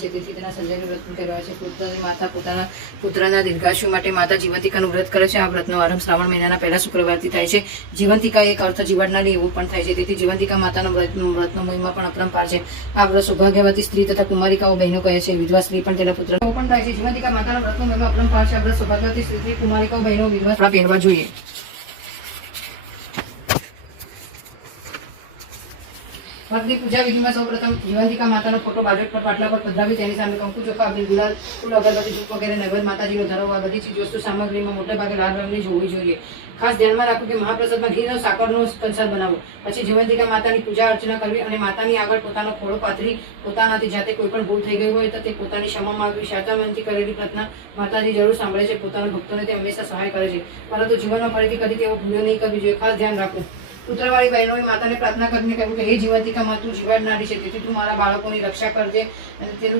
તેથી તેના સંજયનું વ્રત કહેવાય છે. પુત્રની માતા પોતાના પુત્રના દીર્ઘાયુ માટે માતા જીવંતિકાનું વ્રત કરે છે. આ વ્રતનો આરંભ શ્રાવણ મહિનાના પહેલા શુક્રવારથી થાય છે. જીવંતિકા એક અર્થ જીવાડનારી એવું પણ થાય છે. તેથી જીવંતિકા માતાનો વ્રતનો મહિમા પણ અપરંપાર છે. આ વ્રત સૌભાગ્યવતી સ્ત્રી તથા કુમારિકાઓ બહેનો કહે છે. વિધવા સ્ત્રી પણ તેના પુત્ર પણ થાય છે. જીવંતિકા માતાનો વ્રતનો મહિમા અપરંપાર છે. આ વ્રત સૌભાગ્યવતી સ્ત્રી કુમારિકાઓ બહેનો વિધવા પહેરવા જોઈએ. વ્રતની પૂજા વિધિમાં સૌપ્રથમ જીવંતિકા માતાનો ફોટો બાજટ પર પાટલા પર પધરાવી તેની સામે કંકુ ચોખા અબીલ ગુલાલ ફૂલ અગરબત્તી ધૂપ વગેરે નૈવેદ્ય માતાજીનો ધરાવવા બધી ચીજ વસ્તુ સામગ્રીમાં મોટે ભાગે લાલ રંગની જ હોવી જોઈએ. ખાસ ધ્યાનમાં રાખવું કે મહાપ્રસાદમાં ઘી સાકરનો કંસાર બનાવવો. પછી જીવંતિકા માતાની પૂજા અર્ચના કરવી અને માતાની આગળ પોતાનો ખોળો પાથરી પોતાનાથી જાતે કોઈ પણ ભૂલ થઈ ગઈ હોય તો તે પોતાની ક્ષમા માંગવી. સાચા મનથી કરેલી પ્રાર્થના માતાજી જરૂર સાંભળે છે. પોતાના ભક્તોને તે હંમેશા સહાય કરે છે. પરંતુ જીવનમાં ફરીથી કદી તેઓ ભૂલો નહીં કરવી જોઈએ. ખાસ ધ્યાન રાખવું. પુત્રવાળી બહેનોએ માતાને પ્રાર્થના કરીને કહ્યું કે હે જીવંતિકા માં તું જીવાડનારી છે, તેથી તું મારા બાળકોની રક્ષા કરજે અને તેનું